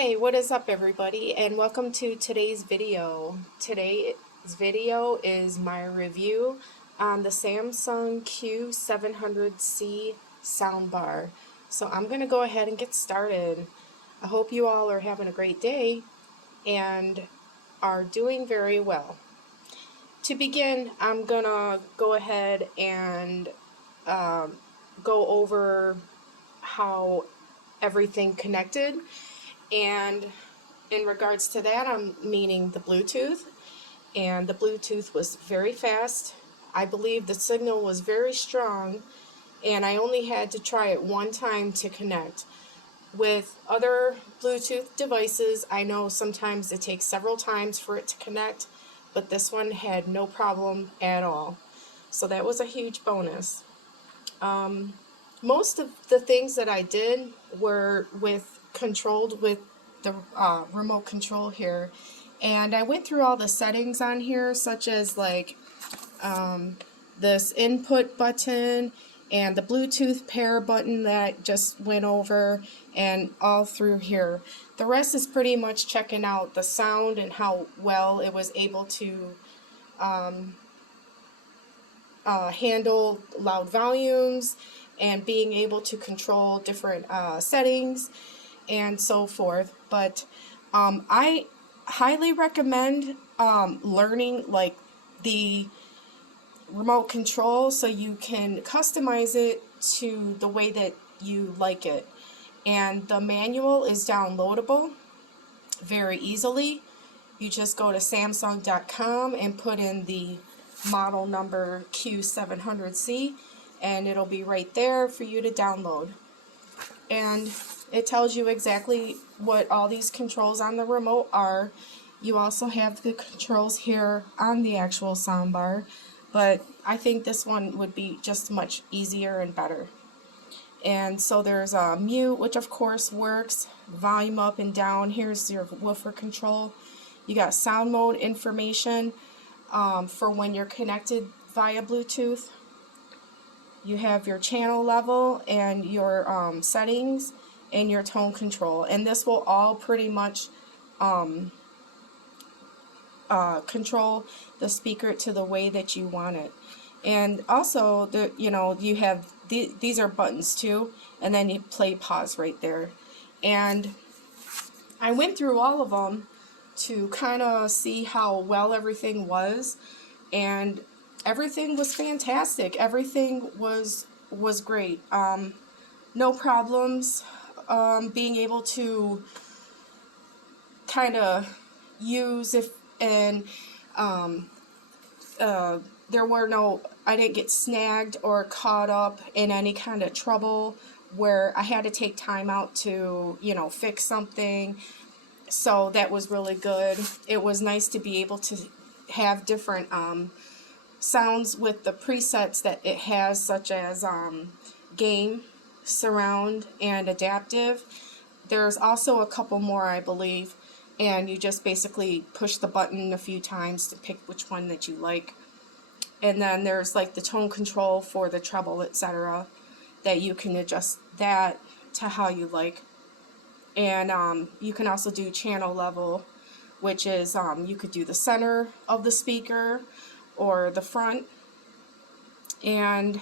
Hey, what is up everybody, and welcome to today's video. Today's video is my review on the Samsung Q700C soundbar. So I'm going to go ahead and get started. I hope you all are having a great day and are doing very well. To begin, I'm going to go ahead and go over how everything connected. And in regards to that, I'm meaning the Bluetooth. And the Bluetooth was very fast. I believe the signal was very strong, and I only had to try it one time to connect. With other Bluetooth devices, I know sometimes it takes several times for it to connect, but this one had no problem at all. So that was a huge bonus. Most of the things that I did were controlled with the remote control here, and I went through all the settings on here, such as like this input button and the Bluetooth pair button that I just went over, and all through here. The rest is pretty much checking out the sound and how well it was able to handle loud volumes and being able to control different settings and so forth. But I highly recommend learning like the remote control so you can customize it to the way that you like it. And the manual is downloadable very easily. You just go to Samsung.com and put in the model number Q700C, and it'll be right there for you to download. And it tells you exactly what all these controls on the remote are. You also have the controls here on the actual soundbar, but I think this one would be just much easier and better. And so there's a mute, which of course works, volume up and down. Here's your woofer control. You got sound mode information for when you're connected via Bluetooth. You have your channel level and your settings and your tone control, and this will all pretty much control the speaker to the way that you want it. And also, you have these are buttons too, and then you play pause right there. And I went through all of them to kind of see how well everything was, and everything was fantastic. Everything was great. No problems. Being able to kind of use there were no, I didn't get snagged or caught up in any kind of trouble where I had to take time out to, fix something. So that was really good. It was nice to be able to have different sounds with the presets that it has, such as game, surround, and adaptive. There's also a couple more, I believe, and you just basically push the button a few times to pick which one that you like. And then there's like the tone control for the treble, etc., that you can adjust that to how you like. And you can also do channel level, which is you could do the center of the speaker or the front, and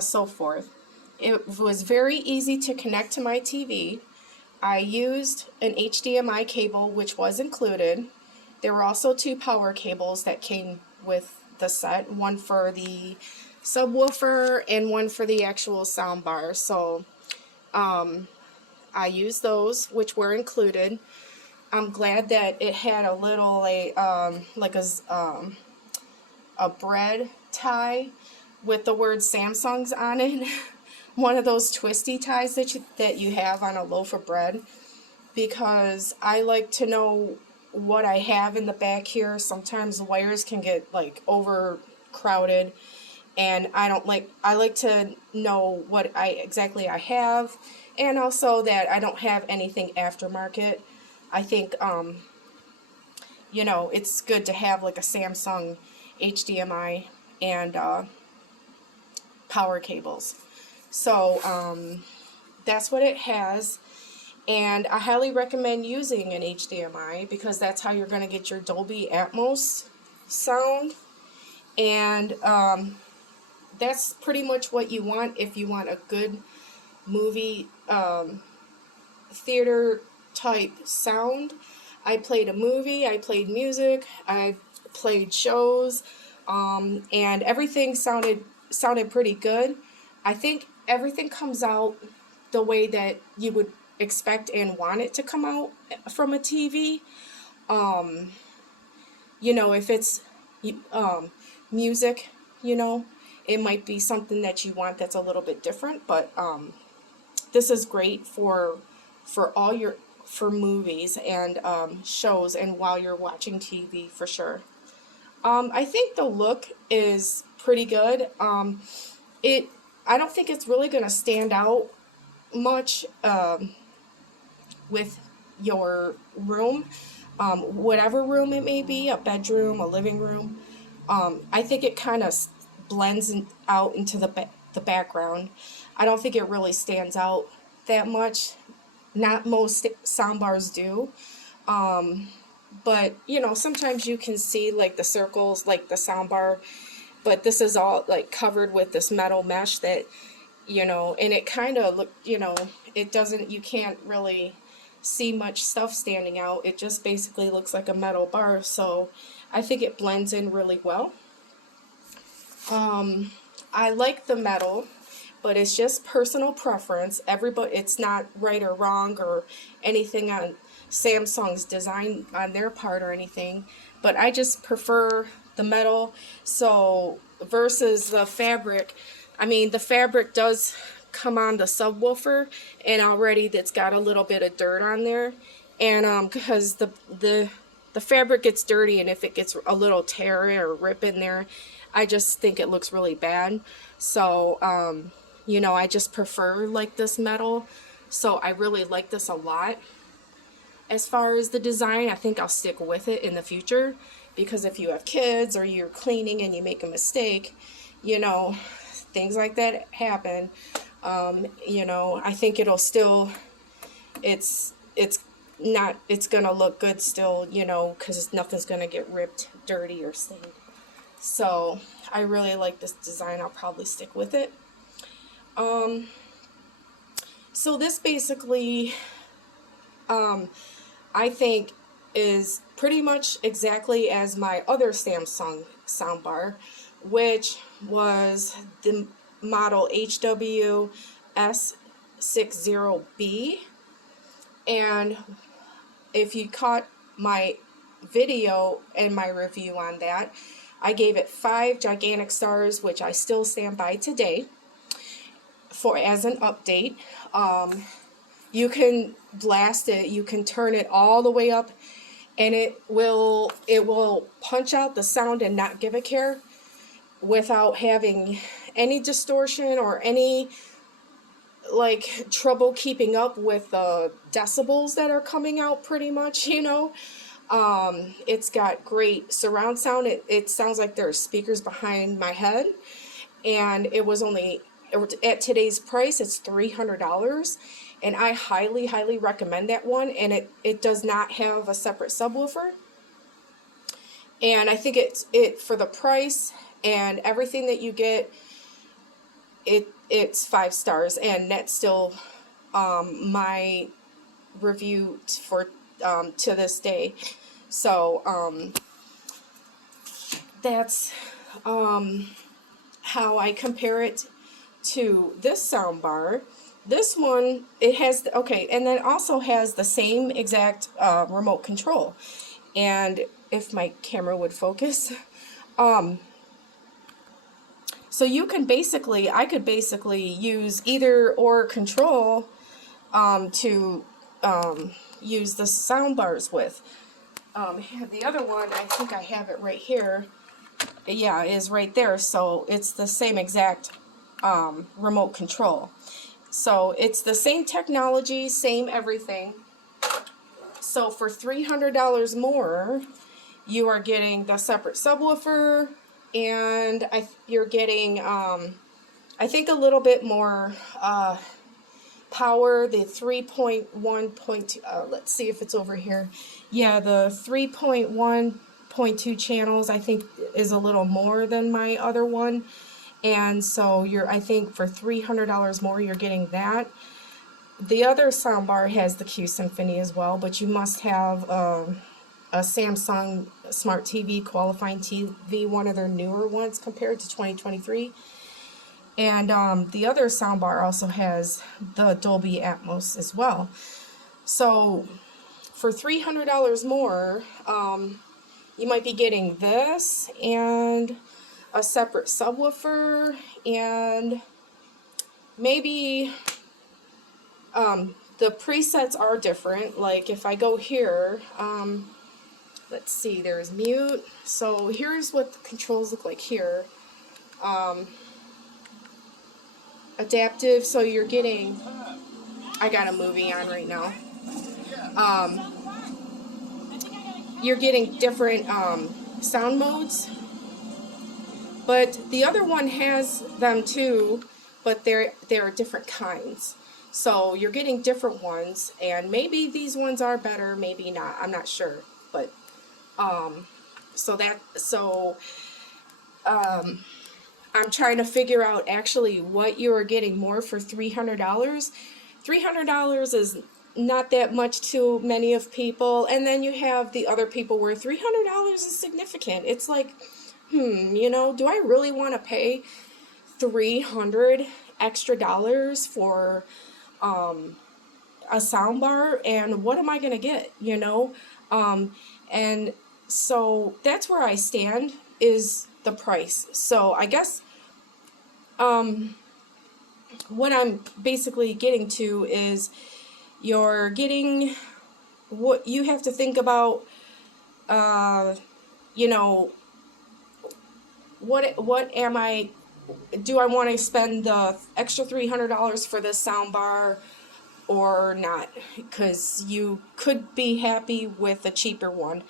so forth. It was very easy to connect to my TV. I used an HDMI cable, which was included. There were also two power cables that came with the set, one for the subwoofer and one for the actual soundbar. So I used those, which were included. I'm glad that it had a little like a bread tie with the word Samsung's on it. One of those twisty ties that you have on a loaf of bread, because I like to know what I have in the back here. Sometimes the wires can get like overcrowded, and I like to know what exactly I have, and also that I don't have anything aftermarket. I think it's good to have like a Samsung HDMI and power cables. So that's what it has. And I highly recommend using an HDMI because that's how you're going to get your Dolby Atmos sound. And that's pretty much what you want if you want a good movie theater type sound. I played a movie, I played music, I played shows, and everything sounded pretty good. I think everything comes out the way that you would expect and want it to come out from a TV. You know, if it's music, you know, it might be something that you want that's a little bit different, but this is great for all your movies and shows, and while you're watching TV for sure. I think the look is pretty good. I don't think it's really going to stand out much with your room, whatever room it may be, a bedroom, a living room. I think it kind of blends out into the background. I don't think it really stands out that much. Not most soundbars do. But, you know, sometimes you can see like the circles, like the soundbar, but this is all like covered with this metal mesh that, you know, and it kind of look, you know, it doesn't, you can't really see much stuff standing out. It just basically looks like a metal bar, so I think it blends in really well. I like the metal, but it's just personal preference. Everybody, it's not right or wrong or anything on Samsung's design on their part or anything, but I just prefer the metal. So versus the fabric, I mean, the fabric does come on the subwoofer, and already that's got a little bit of dirt on there, and because the fabric gets dirty, and if it gets a little tear or rip in there, I just think it looks really bad. So you know, I just prefer like this metal, so I really like this a lot. As far as the design, I think I'll stick with it in the future, because if you have kids or you're cleaning and you make a mistake, you know, things like that happen. You know, I think it'll still, it's gonna look good still, you know, because nothing's gonna get ripped, dirty, or stained. So I really like this design. I'll probably stick with it. So this basically, I think is pretty much exactly as my other Samsung soundbar, which was the model HWS60B. And if you caught my video and my review on that, I gave it 5 gigantic stars, which I still stand by today for as an update. You can blast it, you can turn it all the way up, and it will punch out the sound and not give a care without having any distortion or any like trouble keeping up with the decibels that are coming out, pretty much, you know. It's got great surround sound. It sounds like there's speakers behind my head, and it was only, at today's price, it's $300, and I highly recommend that one. And it does not have a separate subwoofer, and I think it for the price and everything that you get, it's 5 stars, and that's still my review for to this day. So that's how I compare it to this soundbar. This one, it has, okay, and then also has the same exact remote control. And if my camera would focus, so you can basically, I could basically use either or control to use the soundbars with. The other one, I think I have it right here. Yeah, it is right there. So it's the same exact remote control. So it's the same technology, same everything. So for $300 more, you are getting the separate subwoofer, and you're getting, I think, a little bit more power, the 3.1.2, let's see if it's over here. Yeah, the 3.1.2 channels I think is a little more than my other one. And so I think for $300 more, you're getting that. The other soundbar has the Q Symphony as well, but you must have a Samsung Smart TV, qualifying TV, one of their newer ones compared to 2023. And the other soundbar also has the Dolby Atmos as well. So for $300 more, you might be getting this and a separate subwoofer, and maybe the presets are different. Like if I go here, let's see, there's mute. So here's what the controls look like here. Adaptive, so you're getting, I got a movie on right now. You're getting different sound modes, but the other one has them too, but they're different kinds. So you're getting different ones, and maybe these ones are better, maybe not. I'm not sure, but I'm trying to figure out actually what you are getting more for $300. $300 is not that much to many of people, and then you have the other people where $300 is significant. It's like, you know, do I really want to pay $300 extra for a soundbar, and what am I gonna get, you know? And so that's where I stand, is the price. So I guess what I'm basically getting to is you're getting what you have to think about, you know, what do I want to spend the extra $300 for this soundbar or not? Because you could be happy with a cheaper one.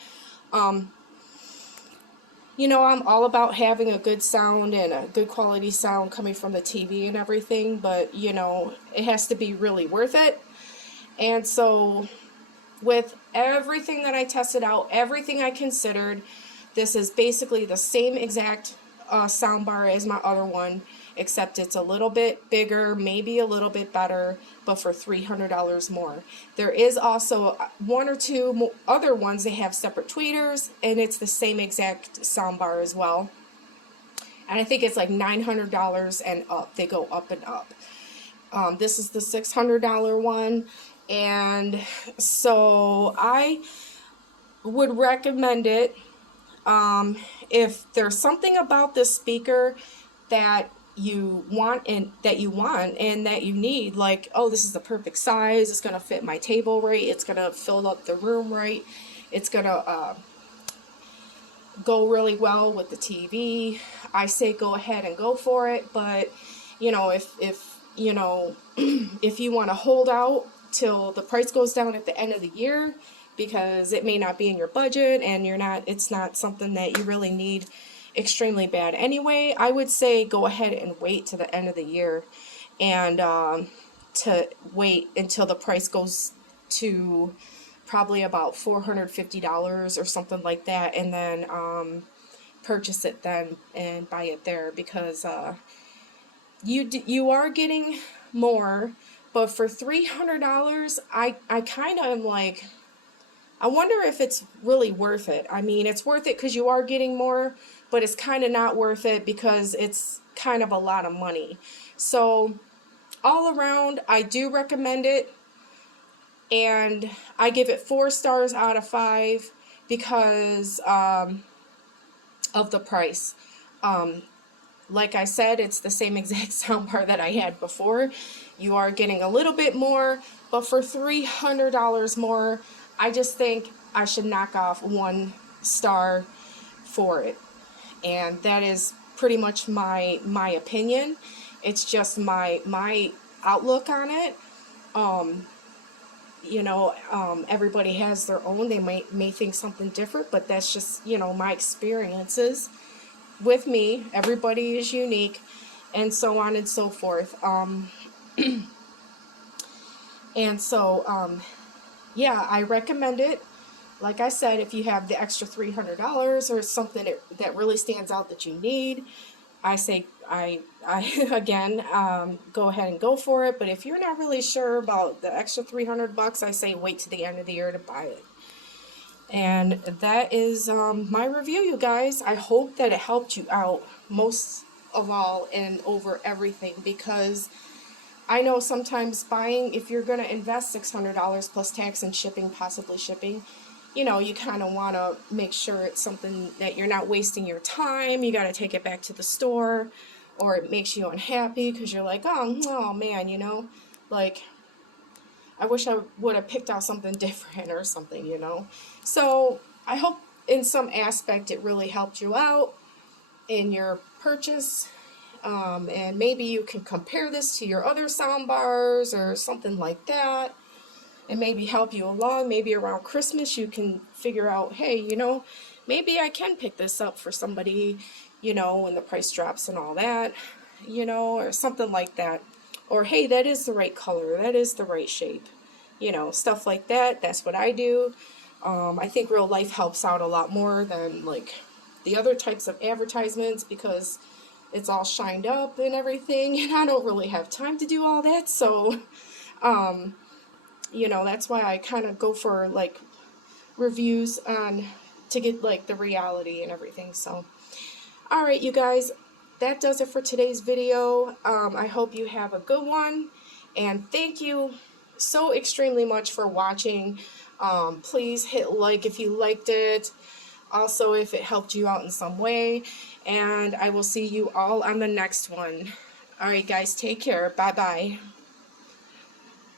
You know, I'm all about having a good sound and a good quality sound coming from the TV and everything, but, you know, it has to be really worth it. And so, with everything that I tested out, everything I considered, this is basically the same exact soundbar as my other one, except it's a little bit bigger, maybe a little bit better, but for $300 more. There is also one or two other ones that have separate tweeters, and it's the same exact soundbar as well. And I think it's like $900 and up. They go up and up. This is the $600 one, and so I would recommend it. If there's something about this speaker that you want and that you need, like, oh, this is the perfect size, it's gonna fit my table right, it's gonna fill up the room right, it's gonna go really well with the TV, I say go ahead and go for it. But you know, if you know, if you want to hold out till the price goes down at the end of the year, because it may not be in your budget and it's not something that you really need extremely bad anyway, I would say go ahead and wait to the end of the year, and to wait until the price goes to probably about $450 or something like that, and then purchase it then and buy it there, because you are getting more, but for $300 I kind of am like, I wonder if it's really worth it. I mean, it's worth it because you are getting more, but it's kind of not worth it because it's kind of a lot of money. So all around, I do recommend it, and I give it 4 stars out of 5 because of the price. Like I said, it's the same exact soundbar that I had before. You are getting a little bit more, but for $300 more, I just think I should knock off 1 star for it. And that is pretty much my opinion. It's just my outlook on it. You know, everybody has their own. They may think something different, but that's just, you know, my experiences. With me, everybody is unique, and so on and so forth. And so, yeah, I recommend it. Like I said, if you have the extra $300 or something that really stands out that you need, I say I again, go ahead and go for it. But if you're not really sure about the extra $300, I say wait to the end of the year to buy it. And that is my review, you guys. I hope that it helped you out most of all and over everything, because I know sometimes buying, if you're going to invest $600 plus tax and shipping, possibly shipping, you know, you kind of want to make sure it's something that you're not wasting your time. You got to take it back to the store, or it makes you unhappy because you're like, oh man, you know, like I wish I would have picked out something different or something, you know. So I hope in some aspect it really helped you out in your purchase. And maybe you can compare this to your other sound bars or something like that, and maybe help you along. Maybe around Christmas you can figure out, hey, you know, maybe I can pick this up for somebody, you know, when the price drops and all that, you know, or something like that. Or hey, that is the right color, that is the right shape, you know, stuff like that. That's what I do. I think real life helps out a lot more than like the other types of advertisements, because it's all shined up and everything, and I don't really have time to do all that. So you know, that's why I kind of go for like reviews on, to get like the reality and everything. So all right, you guys, that does it for today's video. I hope you have a good one, and thank you so extremely much for watching. Please hit like if you liked it, also if it helped you out in some way, and I will see you all on the next one. All right, guys, take care. Bye bye.